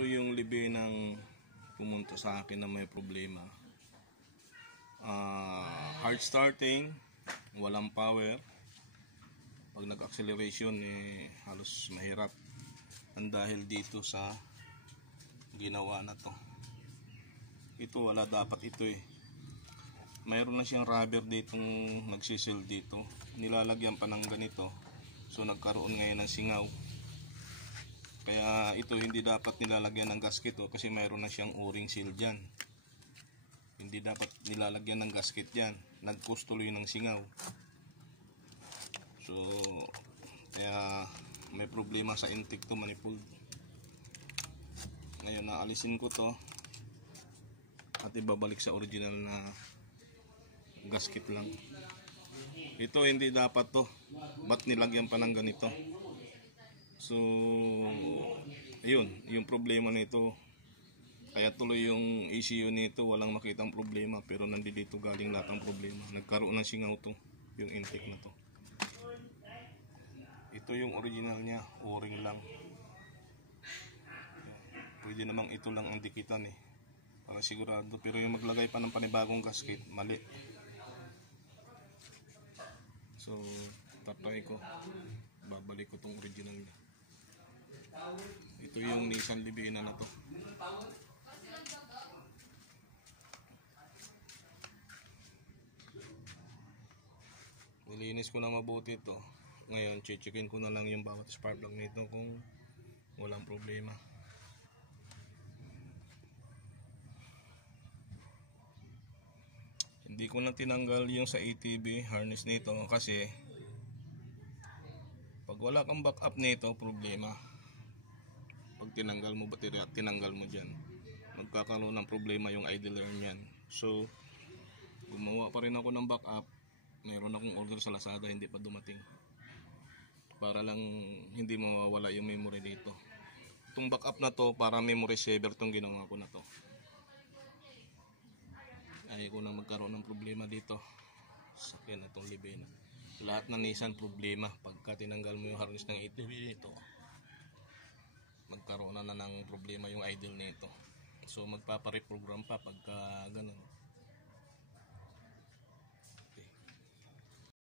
Ito yung libi ng pumunta sa akin na may problema. Hard starting, walang power. Pag nag-acceleration halos mahirap. Ang dahil dito sa ginawa na to. Ito wala dapat ito Mayroon na siyang rubber ditong nagsisil dito. Nilalagyan pa ng ganito. So nagkaroon ngayon ng singaw. Kaya ito hindi dapat nilalagyan ng gasket kasi mayroon na siyang o-ring seal dyan. Hindi dapat nilalagyan ng gasket dyan. Nag-cause tuloy ng singaw. So kaya may problema sa intake to manifold. Ngayon naalisin ko to at ibabalik sa original na gasket lang. Ito hindi dapat to. Ba't nilagyan pa ng ganito? So ayun, yung problema nito. Kaya tuloy yung ECU nito, walang makitang problema, pero nandito galing lahat ng problema. Nagkaroon ng singaw to, yung intake na to. Ito yung original niya, o-ring lang. Pwede namang ito lang ang dikitan para sigurado, pero yung maglagay pa ng panibagong gasket, mali. So tatry ko, babalik ko tong original niya. Ito yung Nissan Livina na to. Nilinis ko na mabuti ito. Ngayon checkin ko na lang yung bawat spark plug nito kung walang problema. Hindi ko na tinanggal yung sa ATV harness nito kasi pag wala kang backup nito, problema. Pag tinanggal mo baterya at tinanggal mo dyan, magkakaroon ng problema yung idler niyan. So gumawa pa rin ako ng backup. Mayroon akong order sa Lazada, hindi pa dumating, para lang hindi mawawala yung memory dito. Itong backup na to para memory saver tong ginawa ko na to. Ayaw ko na magkaroon ng problema dito sa akin na itong Livina. Lahat ng Nissan problema pagka tinanggal mo yung harness ng ATV nito, magkaroon na ng problema yung idle nito. So magpapareprogram pa pagka ganun.